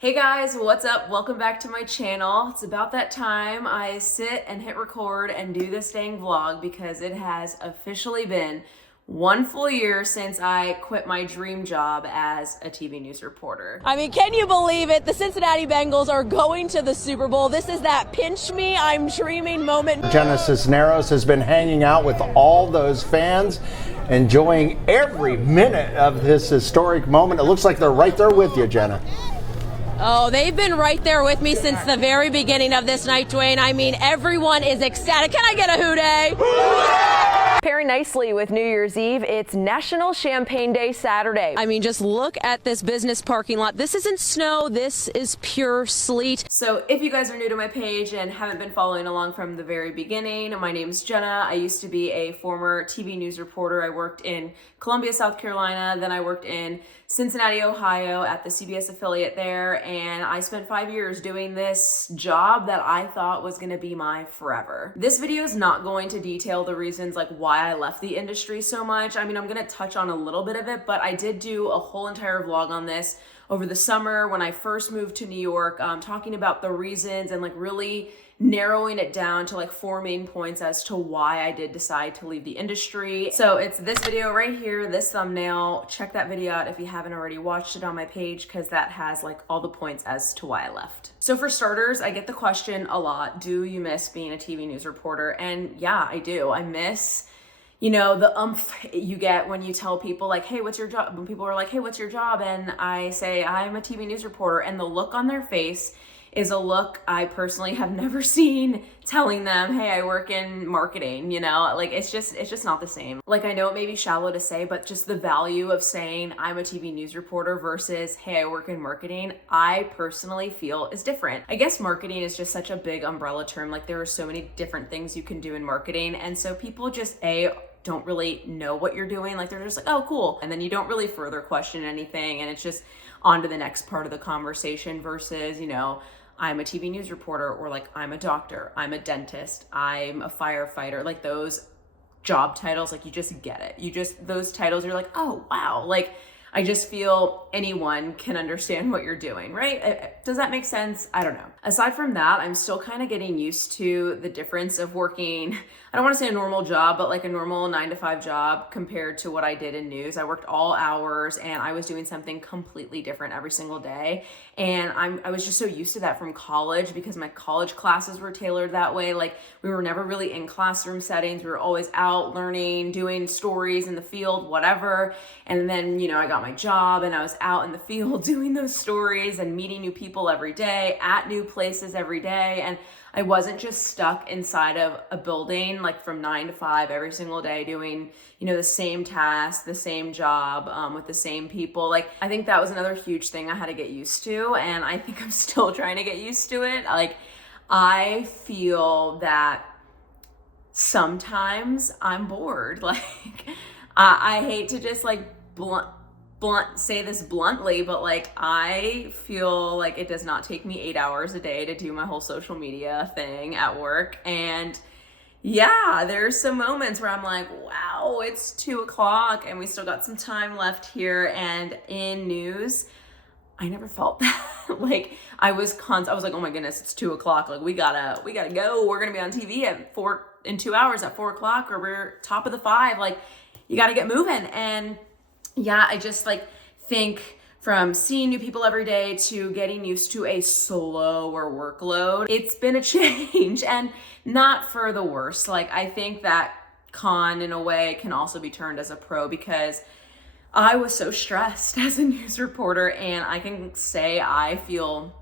Hey guys, what's up? Welcome back to my channel. It's about that time I sit and hit record and do this dang vlog because it has officially been 1 full year since I quit my dream job as a TV news reporter. I mean, can you believe it? The Cincinnati Bengals are going to the Super Bowl. This is that pinch me, I'm dreaming moment. Jenna Cisneros has been hanging out with all those fans, enjoying every minute of this historic moment. It looks like they're right there with you, Jenna. Oh, they've been right there with me since the very beginning of this night, Dwayne. I mean, everyone is ecstatic. Can I get a hooday? Pairing nicely with New Year's Eve, it's National Champagne Day Saturday. I mean, just look at this business parking lot. This isn't snow, this is pure sleet. So if you guys are new to my page and haven't been following along from the very beginning, my name's Jenna. I used to be a former TV news reporter. I worked in Columbia, South Carolina. Then I worked in Cincinnati, Ohio at the CBS affiliate there. And I spent 5 years doing this job that I thought was gonna be my forever. This video is not going to detail the reasons like why I left the industry so much. I mean, I'm gonna touch on a little bit of it, but I did do a whole entire vlog on this over the summer when I first moved to New York, talking about the reasons and like really narrowing it down to like 4 main points as to why I did decide to leave the industry. So it's this video right here, this thumbnail. Check that video out if you haven't already watched it on my page, because that has like all the points as to why I left. So for starters, I get the question a lot, do you miss being a TV news reporter? And yeah, I do. I miss, you know, the you get when you tell people like, hey, what's your job? When people are like, hey, what's your job? And I say, I'm a TV news reporter. And the look on their face is a look I personally have never seen telling them, hey, I work in marketing, you know, like it's just not the same. Like, I know it may be shallow to say, but just the value of saying I'm a TV news reporter versus, hey, I work in marketing, I personally feel is different. I guess marketing is just such a big umbrella term. Like, there are so many different things you can do in marketing. And so people just, don't really know what you're doing. Like, they're just like, oh, cool. And then you don't really further question anything. And it's just on to the next part of the conversation versus, you know, I'm a TV news reporter, or like I'm a doctor, I'm a dentist, I'm a firefighter. Like, those job titles, like you just get it. Those titles, you're like, oh, wow. Like, I just feel anyone can understand what you're doing, right? Does that make sense? I don't know. Aside from that, I'm still kind of getting used to the difference of working, I don't want to say a normal job, but like a normal 9-to-5 job compared to what I did in news. I worked all hours and I was doing something completely different every single day. And I was just so used to that from college because my college classes were tailored that way. Like, we were never really in classroom settings. We were always out learning, doing stories in the field, whatever. And then, you know, I got my job and I was out in the field doing those stories and meeting new people every day at new places every day. And I wasn't just stuck inside of a building like from 9 to 5 every single day doing, you know, the same task, the same job, with the same people. Like, I think that was another huge thing I had to get used to. And I think I'm still trying to get used to it. Like, I feel that sometimes I'm bored. Like, I hate to just like say this bluntly, but like, I feel like it does not take me 8 hours a day to do my whole social media thing at work. And yeah, there's some moments where I'm like, wow, it's 2 o'clock and we still got some time left here. And in news, I never felt that. Like, I was like, oh my goodness, it's 2 o'clock. Like, we gotta go. We're gonna be on TV in 2 hours at 4 o'clock, or we're top of the 5. Like, you gotta get moving. And yeah, I just like think from seeing new people every day to getting used to a slower workload, it's been a change, and not for the worse. Like, I think that con in a way can also be turned as a pro, because I was so stressed as a news reporter, and I can say I feel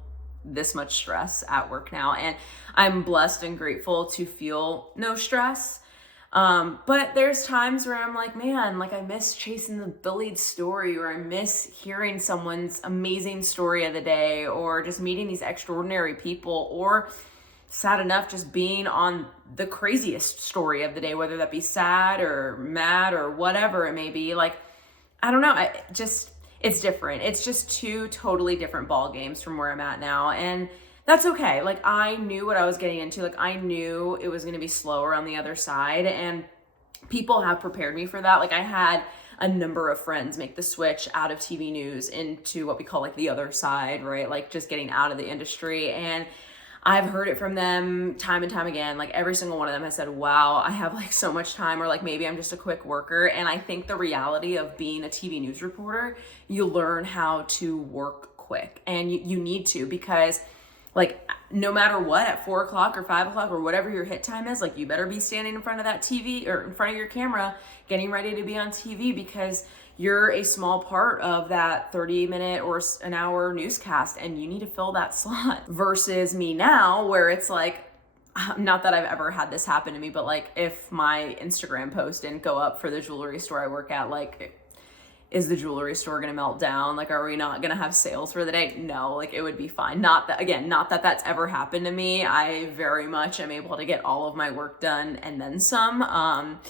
this much stress at work now, and I'm blessed and grateful to feel no stress. But there's times where I'm like, man, like, I miss chasing the lead story, or I miss hearing someone's amazing story of the day, or just meeting these extraordinary people, or sad enough, just being on the craziest story of the day, whether that be sad or mad or whatever it may be. Like, I don't know. It's different. It's just 2 totally different ball games from where I'm at now. And that's okay. Like, I knew what I was getting into. Like, I knew it was going to be slower on the other side, and people have prepared me for that. Like, I had a number of friends make the switch out of TV news into what we call like the other side, right? Like just getting out of the industry. And I've heard it from them time and time again. Like every single one of them has said, wow, I have like so much time, or like maybe I'm just a quick worker. And I think the reality of being a TV news reporter, you learn how to work quick, and you need to, because like no matter what, at 4 o'clock or 5 o'clock or whatever your hit time is, like you better be standing in front of that TV or in front of your camera getting ready to be on TV, because you're a small part of that 30-minute or an hour newscast, and you need to fill that slot. Versus me now, where it's like, not that I've ever had this happen to me, but like if my Instagram post didn't go up for the jewelry store I work at, like, is the jewelry store gonna melt down? Like, are we not gonna have sales for the day? No, like it would be fine. Not that that's ever happened to me. I very much am able to get all of my work done and then some.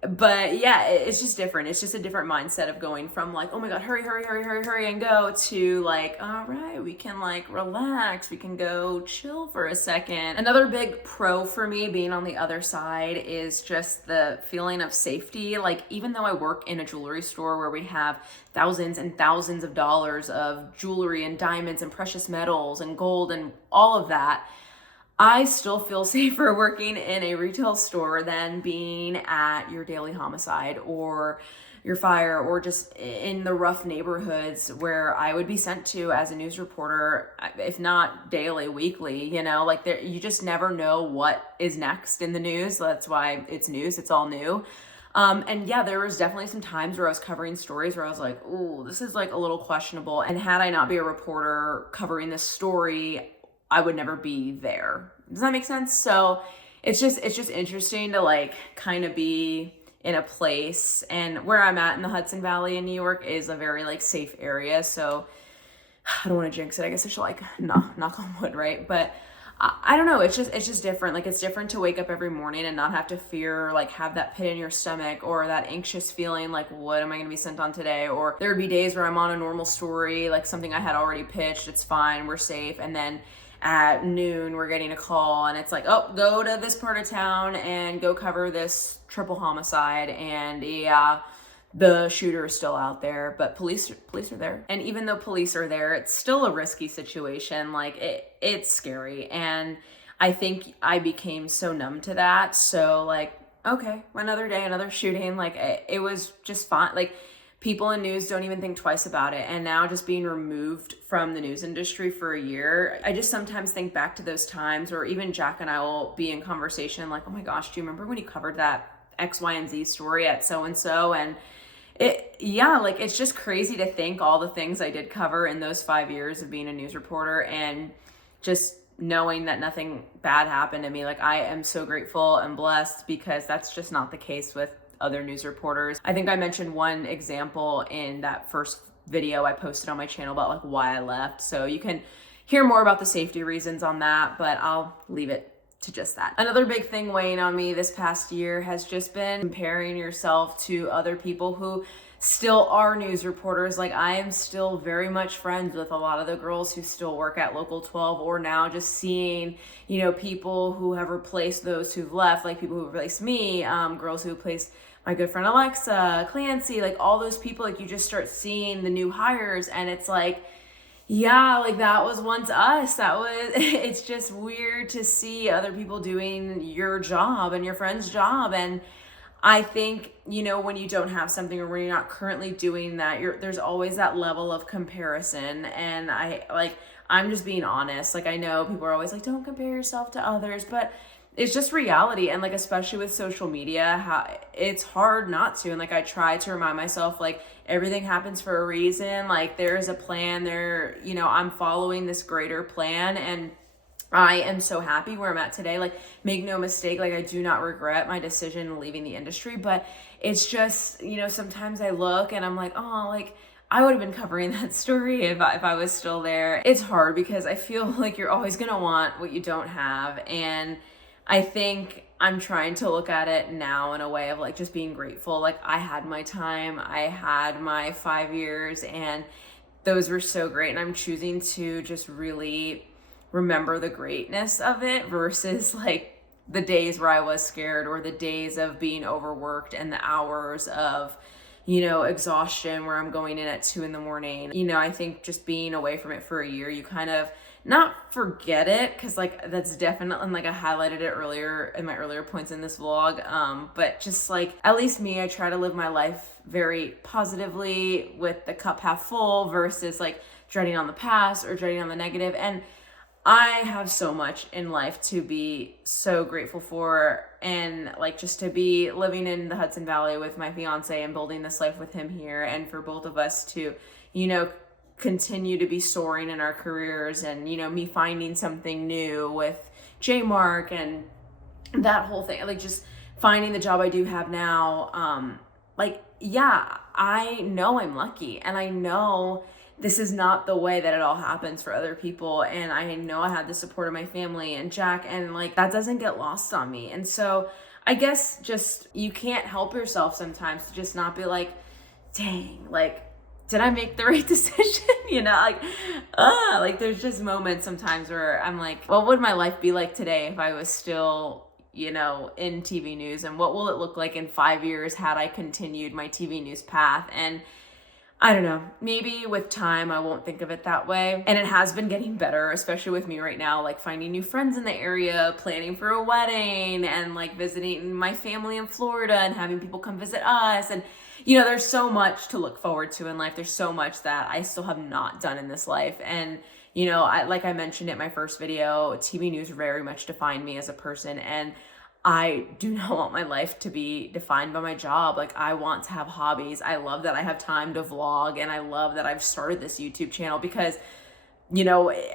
But yeah, it's just different. It's just a different mindset of going from like, oh my God, hurry and go, to like, all right, we can like relax. We can go chill for a second. Another big pro for me being on the other side is just the feeling of safety. Like even though I work in a jewelry store where we have thousands and thousands of dollars of jewelry and diamonds and precious metals and gold and all of that, I still feel safer working in a retail store than being at your daily homicide or your fire, or just in the rough neighborhoods where I would be sent to as a news reporter, if not daily, weekly, you know, like you just never know what is next in the news. That's why it's news. It's all new. And yeah, there was definitely some times where I was covering stories where I was like, ooh, this is like a little questionable. And had I not be a reporter covering this story, I would never be there. Does that make sense? So it's just interesting to like kind of be in a place, and where I'm at in the Hudson Valley in New York is a very like safe area. So I don't want to jinx it. I guess I should like knock on wood, right? But I don't know. It's just different. Like it's different to wake up every morning and not have to fear, like have that pit in your stomach or that anxious feeling like, what am I going to be sent on today? Or there would be days where I'm on a normal story, like something I had already pitched. It's fine. We're safe. And then at noon we're getting a call and it's like, oh, go to this part of town and go cover this triple homicide, and yeah, the shooter is still out there, but police are there. And even though police are there, it's still a risky situation. Like it's scary, and I think I became so numb to that. So like, okay, another day, another shooting, like it was just fine. Like people in news don't even think twice about it. And now just being removed from the news industry for a year, I just sometimes think back to those times, or even Jack and I will be in conversation like, oh my gosh, do you remember when you covered that X, Y, and Z story at so-and-so? And like it's just crazy to think all the things I did cover in those 5 years of being a news reporter, and just knowing that nothing bad happened to me. Like I am so grateful and blessed, because that's just not the case with other news reporters. I think I mentioned one example in that first video I posted on my channel about like why I left. So you can hear more about the safety reasons on that, but I'll leave it to just that. Another big thing weighing on me this past year has just been comparing yourself to other people who still are news reporters. Like I am still very much friends with a lot of the girls who still work at Local 12, or now just seeing, you know, people who have replaced those who've left, like people who replaced me, girls who replaced my good friend Alexa, Clancy, like all those people. Like you just start seeing the new hires, and it's like, yeah, like that was once us. It's just weird to see other people doing your job and your friend's job. And I think, you know, when you don't have something, or when you're not currently doing that, there's always that level of comparison. And I'm just being honest. Like I know people are always like, don't compare yourself to others, but it's just reality. And like, especially with social media, how it's hard not to. And like, I try to remind myself, like everything happens for a reason. Like there's a plan there, you know, I'm following this greater plan, and I am so happy where I'm at today. Like make no mistake, like I do not regret my decision leaving the industry, but it's just, you know, sometimes I look and I'm like, oh, like I would have been covering that story if I was still there. It's hard because I feel like you're always going to want what you don't have. And I think I'm trying to look at it now in a way of like just being grateful. Like I had my time, I had my 5 years, and those were so great. And I'm choosing to just really remember the greatness of it versus like the days where I was scared, or the days of being overworked, and the hours of, exhaustion where I'm going in at 2 a.m. I think just being away from it for a year, you kind of not forget it, because like that's definitely, and like I highlighted it earlier in my earlier points in this vlog, but just like, at least me, I try to live my life very positively with the cup half full versus like dreading on the past or dreading on the negative. And I have so much in life to be so grateful for, and like just to be living in the Hudson Valley with my fiance and building this life with him here, and for both of us to, continue to be soaring in our careers, and, me finding something new with Jaymark and that whole thing, like just finding the job I do have now. I know I'm lucky, and I know this is not the way that it all happens for other people. And I know I had the support of my family and Jack, and like that doesn't get lost on me. And so I guess just, you can't help yourself sometimes to just not be like, dang, like, did I make the right decision? There's just moments sometimes where I'm like, what would my life be like today if I was still, in TV news? And what will it look like in 5 years had I continued my TV news path? And I don't know, maybe with time I won't think of it that way. And it has been getting better, especially with me right now, like finding new friends in the area, planning for a wedding, and like visiting my family in Florida and having people come visit us. And, there's so much to look forward to in life. There's so much that I still have not done in this life. And, like I mentioned in my first video, TV news very much defined me as a person. And I do not want my life to be defined by my job. Like, I want to have hobbies. I love that I have time to vlog, and I love that I've started this YouTube channel because,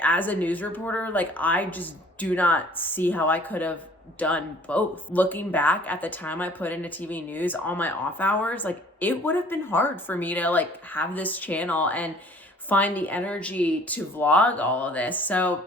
as a news reporter, like, I just do not see how I could have done both. Looking back at the time I put into TV news on my off hours, like, it would have been hard for me to like have this channel and find the energy to vlog all of this. So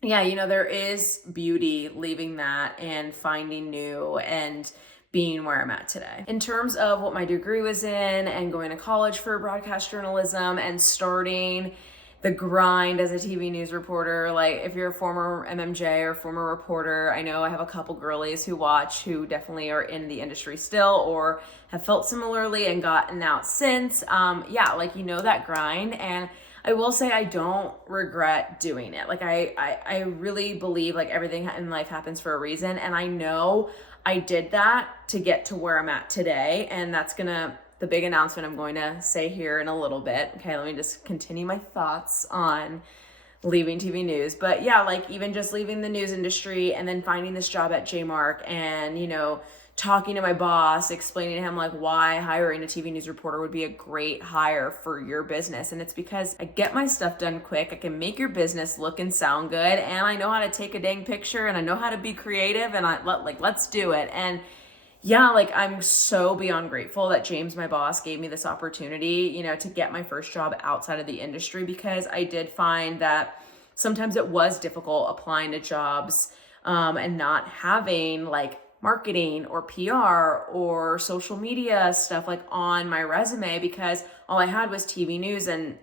yeah, there is beauty leaving that and finding new and being where I'm at today. In terms of what my degree was in and going to college for broadcast journalism and starting the grind as a TV news reporter, like if you're a former MMJ or former reporter, I know I have a couple girlies who watch who definitely are in the industry still or have felt similarly and gotten out since. That grind. And I will say I don't regret doing it. Like I really believe like everything in life happens for a reason. And I know I did that to get to where I'm at today. And that's the big announcement I'm going to say here in a little bit. Okay, let me just continue my thoughts on leaving TV news. But yeah, like even just leaving the news industry and then finding this job at Jaymark and, talking to my boss, explaining to him like why hiring a TV news reporter would be a great hire for your business. And it's because I get my stuff done quick. I can make your business look and sound good. And I know how to take a dang picture and I know how to be creative and let's do it. And yeah, like I'm so beyond grateful that James, my boss, gave me this opportunity, to get my first job outside of the industry, because I did find that sometimes it was difficult applying to jobs and not having like marketing or PR or social media stuff like on my resume, because all I had was TV news. And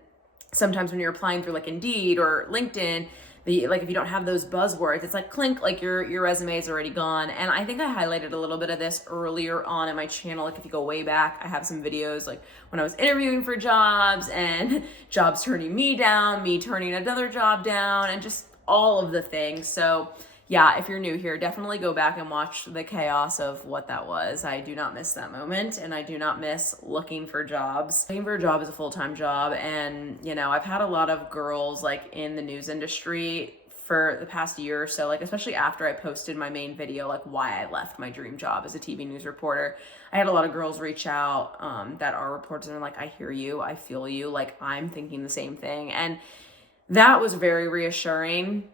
sometimes when you're applying through like Indeed or LinkedIn, if you don't have those buzzwords, it's like clink, like your resume is already gone. And I think I highlighted a little bit of this earlier on in my channel. Like if you go way back, I have some videos like when I was interviewing for jobs and jobs turning me down, me turning another job down, and just all of the things. So yeah, if you're new here, definitely go back and watch the chaos of what that was. I do not miss that moment, and I do not miss looking for jobs. Looking for a job is a full-time job, and I've had a lot of girls like in the news industry for the past year or so, like especially after I posted my main video, like why I left my dream job as a TV news reporter. I had a lot of girls reach out that are reporters, and they're like, I hear you, I feel you, like I'm thinking the same thing. And that was very reassuring.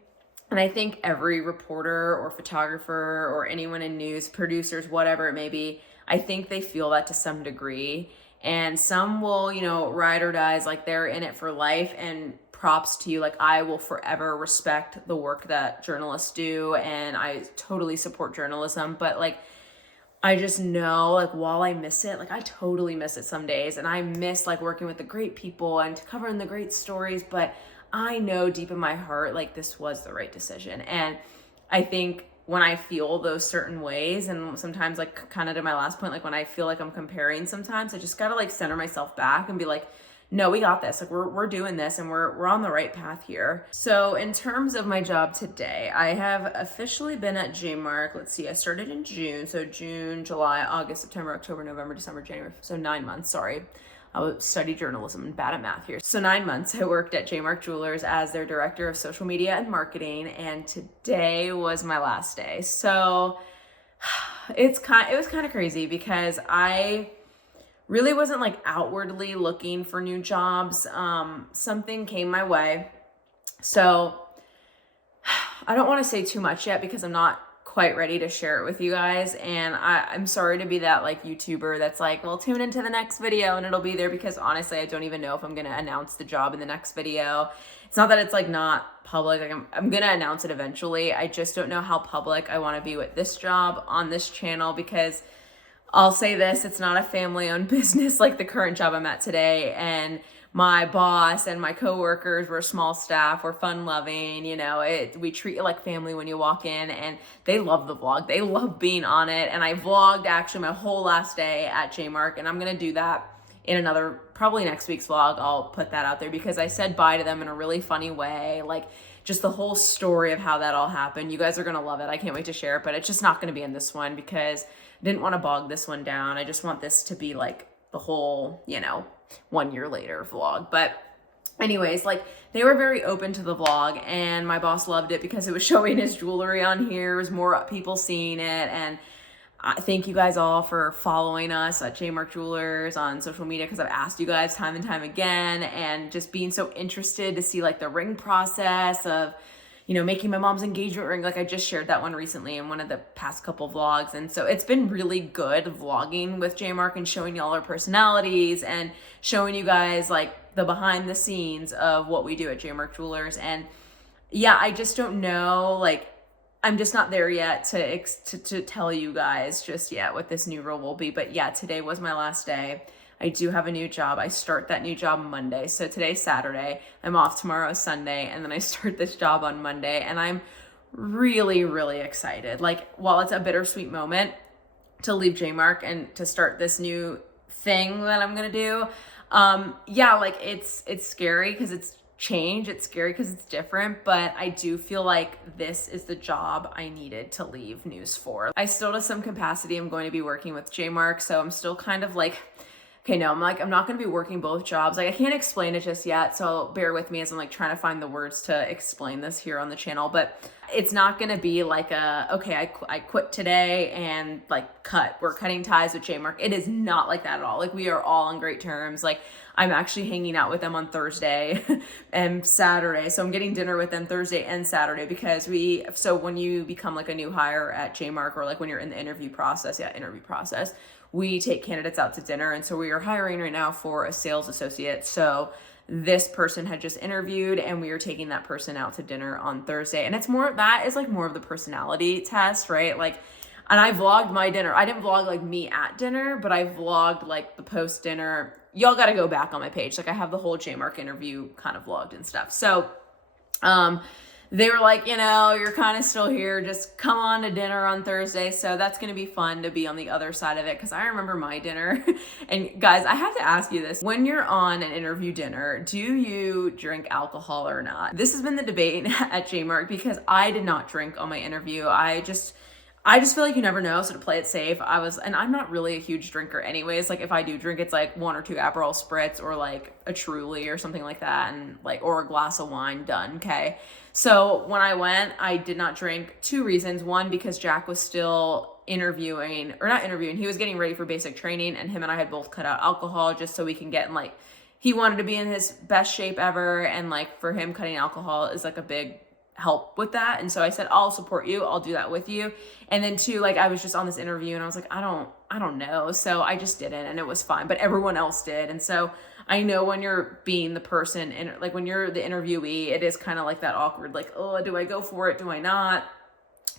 And I think every reporter or photographer or anyone in news, producers, whatever it may be, I think they feel that to some degree. And some will, ride or dies, like they're in it for life. And props to you. Like I will forever respect the work that journalists do. And I totally support journalism. But like, I just know like while I miss it, like I totally miss it some days. And I miss like working with the great people and covering the great stories. But I know deep in my heart, like this was the right decision. And I think when I feel those certain ways, and sometimes like kind of to my last point, like when I feel like I'm comparing sometimes, I just gotta like center myself back and be like, no, we got this. Like we're doing this and we're on the right path here. So in terms of my job today, I have officially been at Jaymark. Let's see, I started in June. So June, July, August, September, October, November, December, January. So 9 months, sorry. I studied journalism and bad at math here. So 9 months I worked at Jaymark Jewelers as their director of social media and marketing. And today was my last day. So it was kind of crazy because I really wasn't like outwardly looking for new jobs. Something came my way. So I don't want to say too much yet because I'm not quite ready to share it with you guys. And I'm sorry to be that like YouTuber that's like, well, tune into the next video and it'll be there, because honestly, I don't even know if I'm going to announce the job in the next video. It's not that it's like not public. Like I'm going to announce it eventually. I just don't know how public I want to be with this job on this channel, because I'll say this, it's not a family-owned business like the current job I'm at today. And my boss and my coworkers, we're a small staff, we're fun-loving, you know, we treat you like family when you walk in, and they love the vlog. They love being on it. And I vlogged actually my whole last day at Jaymark, and I'm going to do that in another, probably next week's vlog. I'll put that out there because I said bye to them in a really funny way. Like, just the whole story of how that all happened. You guys are going to love it. I can't wait to share it, but it's just not going to be in this one because I didn't want to bog this one down. I just want this to be like the whole, you know, 1 year later vlog. But anyways, like they were very open to the vlog, and my boss loved it because it was showing his jewelry on here. There was more people seeing it. And thank you guys all for following us at Jaymark Jewelers on social media, because I've asked you guys time and time again, and just being so interested to see like the ring process of, you know, making my mom's engagement ring. Like I just shared that one recently in one of the past couple vlogs. And so it's been really good vlogging with Jaymark and showing y'all our personalities and showing you guys like the behind the scenes of what we do at Jaymark Jewelers. And yeah, I just don't know, like I'm just not there yet to tell you guys just yet what this new role will be. But yeah, today was my last day. I do have a new job. I start that new job Monday. So today's Saturday. I'm off tomorrow, Sunday, and then I start this job on Monday. And I'm really, really excited. Like, while it's a bittersweet moment to leave Jaymark and to start this new thing that I'm gonna do, yeah, like it's scary because it's change. It's scary because it's different, but I do feel like this is the job I needed to leave news for. I still, to some capacity, am going to be working with Jaymark, so I'm still kind of like, okay, no, I'm not going to be working both jobs. Like I can't explain it just yet, so bear with me as I'm like trying to find the words to explain this here on the channel. But it's not going to be like okay, I quit today and like cut. We're cutting ties with Jaymark. It is not like that at all. Like we are all on great terms. Like I'm actually hanging out with them on Thursday and Saturday. So I'm getting dinner with them Thursday and Saturday because so when you become like a new hire at Jaymark, or like when you're in the interview process, we take candidates out to dinner. And so we are hiring right now for a sales associate. So this person had just interviewed and we are taking that person out to dinner on Thursday. And that is like more of the personality test, right? Like, and I vlogged my dinner. I didn't vlog like me at dinner, but I vlogged like the post dinner. Y'all got to go back on my page. Like I have the whole Jaymark interview kind of vlogged and stuff. So, they were like, you know, you're kind of still here. Just come on to dinner on Thursday. So that's going to be fun to be on the other side of it. Cause I remember my dinner. And guys, I have to ask you this. When you're on an interview dinner, do you drink alcohol or not? This has been the debate at Jaymark because I did not drink on my interview. I just feel like you never know. So to play it safe, and I'm not really a huge drinker anyways. Like if I do drink, it's like 1 or 2 Aperol Spritz or like a Truly or something like that. And like, or a glass of wine, done. Okay. So when I went, I did not drink. 2 reasons. One, because Jack was still he was getting ready for basic training, and him and I had both cut out alcohol just so we can get in like, he wanted to be in his best shape ever. And like for him, cutting alcohol is like a big help with that. And so I said, I'll support you. I'll do that with you. And then 2, like I was just on this interview and I was like, I don't know. So I just didn't, and it was fine, but everyone else did. And so I know when you're being the person and like when you're the interviewee, it is kind of like that awkward, like, oh, do I go for it? Do I not?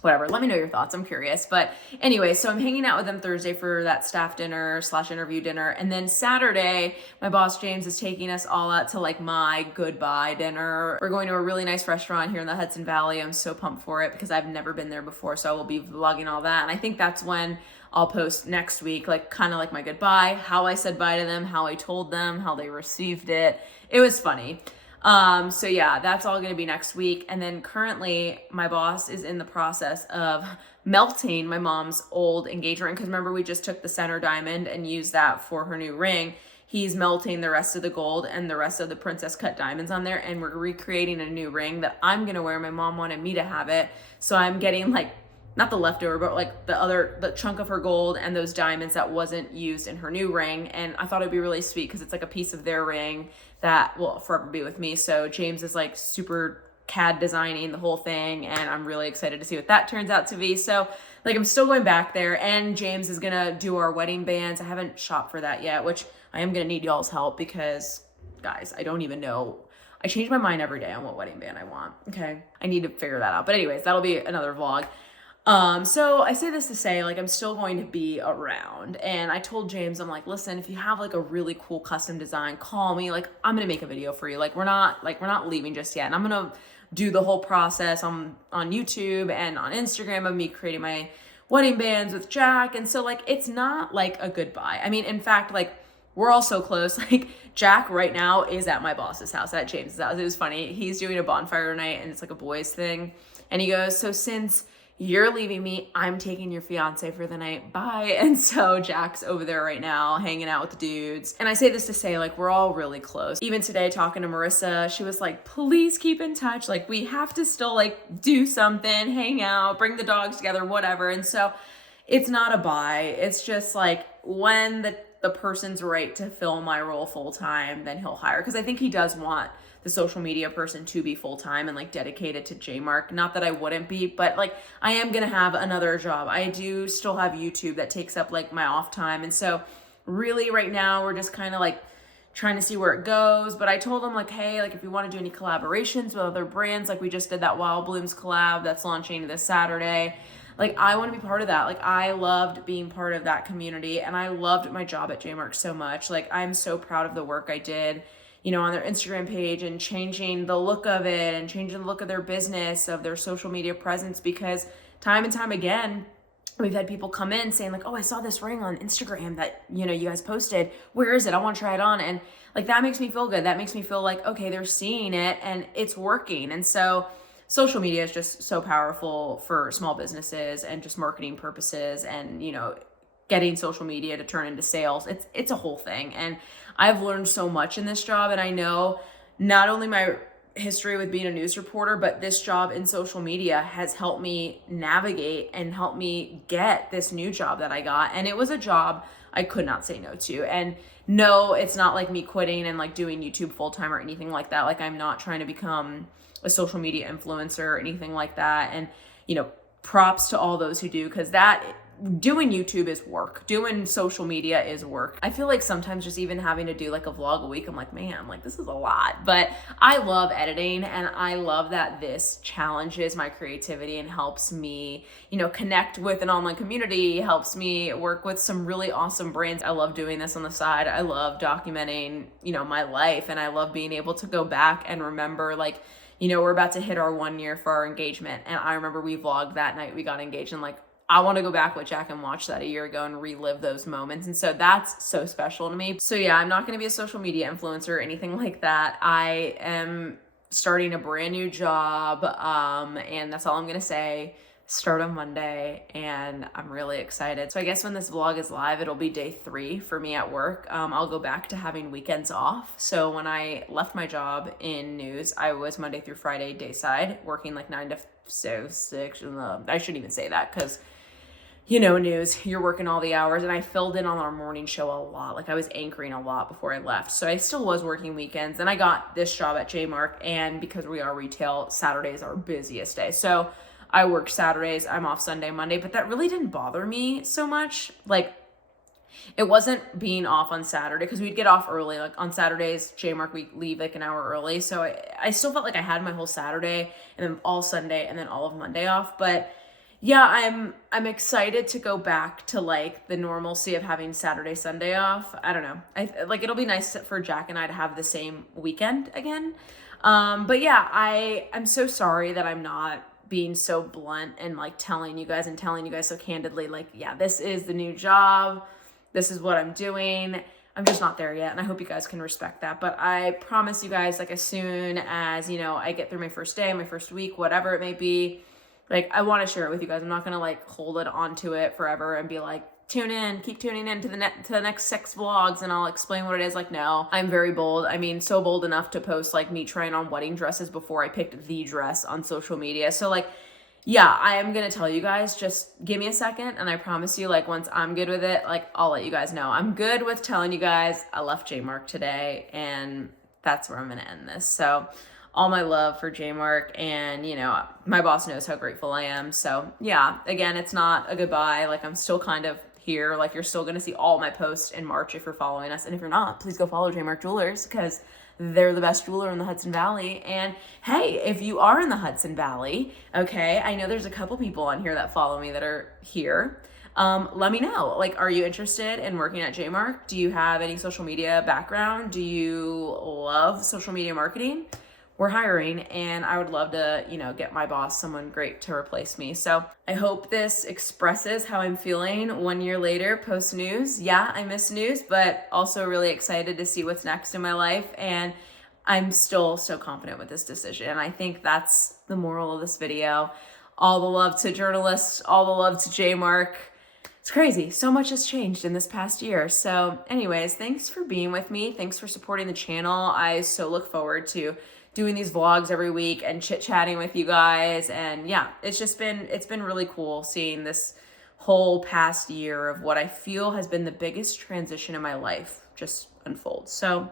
whatever, let me know your thoughts. I'm curious. But anyway, so I'm hanging out with them Thursday for that staff dinner / interview dinner. And then Saturday, my boss James is taking us all out to like my goodbye dinner. We're going to a really nice restaurant here in the Hudson Valley. I'm so pumped for it because I've never been there before. So I will be vlogging all that. And I think that's when I'll post next week, like kind of like my goodbye, how I said bye to them, how I told them, how they received it. It was funny. So yeah, that's all gonna be next week. And then currently my boss is in the process of melting my mom's old engagement ring. Cause remember we just took the center diamond and used that for her new ring. He's melting the rest of the gold and the rest of the princess cut diamonds on there. And we're recreating a new ring that I'm gonna wear. My mom wanted me to have it. So I'm getting like, not the leftover, but like the chunk of her gold and those diamonds that wasn't used in her new ring. And I thought it'd be really sweet because it's like a piece of their ring that will forever be with me. So James is like super CAD designing the whole thing, and I'm really excited to see what that turns out to be. So like I'm still going back there, and James is gonna do our wedding bands. I haven't shopped for that yet, which I am gonna need y'all's help because guys, I don't even know. I change my mind every day on what wedding band I want. Okay, I need to figure that out. But anyways, that'll be another vlog. So I say this to say, like, I'm still going to be around. And I told James, I'm like, listen, if you have like a really cool custom design, call me. Like, I'm gonna make a video for you. Like, we're not leaving just yet. And I'm gonna do the whole process on YouTube and on Instagram of me creating my wedding bands with Jack. And so like, it's not like a goodbye. I mean, in fact, like, we're all so close. Like, Jack right now is at my boss's house, at James's house. It was funny. He's doing a bonfire tonight, and it's like a boys thing. And he goes, so since you're leaving me, I'm taking your fiance for the night. Bye. And so Jack's over there right now hanging out with the dudes. And I say this to say, like, we're all really close. Even today talking to Marissa, she was like, please keep in touch. Like, we have to still like do something, hang out, bring the dogs together, whatever. And so it's not a bye. It's just like when the person's right to fill my role full time, then he'll hire. Because I think he does want the social media person to be full-time and like dedicated to Jaymark. Not that I wouldn't be, but like I am gonna have another job. I do still have YouTube that takes up like my off time. And so really right now we're just kind of like trying to see where it goes. But I told him like, hey, like if you want to do any collaborations with other brands, like we just did that Wild Blooms collab that's launching this Saturday. Like I want to be part of that. Like I loved being part of that community, and I loved my job at Jaymark so much. Like I'm so proud of the work I did, you know, on their Instagram page and changing the look of it and changing the look of their business, of their social media presence, because time and time again, we've had people come in saying like, oh, I saw this ring on Instagram that, you know, you guys posted. Where is it? I want to try it on. And like, that makes me feel good. That makes me feel like, okay, they're seeing it and it's working. And so social media is just so powerful for small businesses and just marketing purposes, and, you know, getting social media to turn into sales. It's a whole thing. And I've learned so much in this job. And I know not only my history with being a news reporter, but this job in social media has helped me navigate and help me get this new job that I got. And it was a job I could not say no to. And no, it's not like me quitting and like doing YouTube full-time or anything like that. Like I'm not trying to become a social media influencer or anything like that. And, you know, props to all those who do, because that doing YouTube is work. Doing social media is work. I feel like sometimes just even having to do like a vlog a week, I'm like, man, like this is a lot. But I love editing, and I love that this challenges my creativity and helps me, you know, connect with an online community, helps me work with some really awesome brands. I love doing this on the side. I love documenting, you know, my life, and I love being able to go back and remember, like, you know, we're about to hit our 1 year for our engagement. And I remember we vlogged that night we got engaged, and like, I want to go back with Jack and watch that a year ago and relive those moments. And so that's so special to me. So yeah, I'm not going to be a social media influencer or anything like that. I am starting a brand new job. And that's all I'm going to say. Start on Monday, and I'm really excited. So I guess when this vlog is live, it'll be day 3 for me at work. I'll go back to having weekends off. So when I left my job in news, I was Monday through Friday dayside, working like 9 to 6. I shouldn't even say that, because, you know, news, you're working all the hours. And I filled in on our morning show a lot. Like I was anchoring a lot before I left. So I still was working weekends. And I got this job at Jaymark, and because we are retail, Saturday is our busiest day. So I work Saturdays, I'm off Sunday, Monday, but that really didn't bother me so much. Like, it wasn't being off on Saturday, because we'd get off early. Like on Saturdays, Jaymark, we leave like an hour early. So I still felt like I had my whole Saturday and then all Sunday and then all of Monday off. But yeah, I'm excited to go back to like the normalcy of having Saturday, Sunday off. I don't know. Like it'll be nice for Jack and I to have the same weekend again. But yeah, I'm so sorry that I'm not being so blunt and like telling you guys so candidly, like, yeah, this is the new job. This is what I'm doing. I'm just not there yet. And I hope you guys can respect that. But I promise you guys, like as soon as, you know, I get through my first day, my first week, whatever it may be, like I want to share it with you guys. I'm not going to like hold it onto it forever and be like, keep tuning in to the next 6 vlogs and I'll explain what it is. Like, no, I'm very bold. I mean, so bold enough to post like me trying on wedding dresses before I picked the dress on social media. So like, yeah, I am going to tell you guys, just give me a second. And I promise you, like once I'm good with it, like I'll let you guys know. I'm good with telling you guys I left Jaymark today, and that's where I'm going to end this. So all my love for Jaymark, and you know, my boss knows how grateful I am. So yeah, again, it's not a goodbye. Like I'm still kind of here. Like you're still going to see all my posts in March if you're following us. And if you're not, please go follow Jaymark Jewelers, because they're the best jeweler in the Hudson Valley. And hey, if you are in the Hudson Valley, okay, I know there's a couple people on here that follow me that are here. Let me know. Like, are you interested in working at Jaymark? Do you have any social media background? Do you love social media marketing? We're hiring, and I would love to, you know, get my boss someone great to replace me. So I hope this expresses how I'm feeling 1 year later post news. Yeah, I miss news, but also really excited to see what's next in my life. And I'm still so confident with this decision. And I think that's the moral of this video. All the love to journalists, all the love to Jaymark. It's crazy. So much has changed in this past year. So anyways, thanks for being with me. Thanks for supporting the channel. I so look forward to doing these vlogs every week and chit-chatting with you guys. And yeah, it's been really cool seeing this whole past year of what I feel has been the biggest transition in my life just unfold. So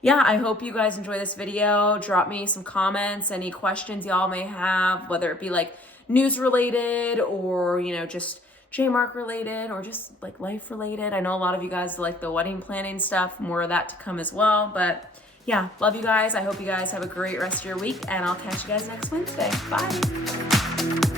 yeah, I hope you guys enjoy this video. Drop me some comments, any questions y'all may have, whether it be like news related or, you know, just Jaymark related or just like life related. I know a lot of you guys like the wedding planning stuff, more of that to come as well. But yeah, love you guys. I hope you guys have a great rest of your week, and I'll catch you guys next Wednesday. Bye.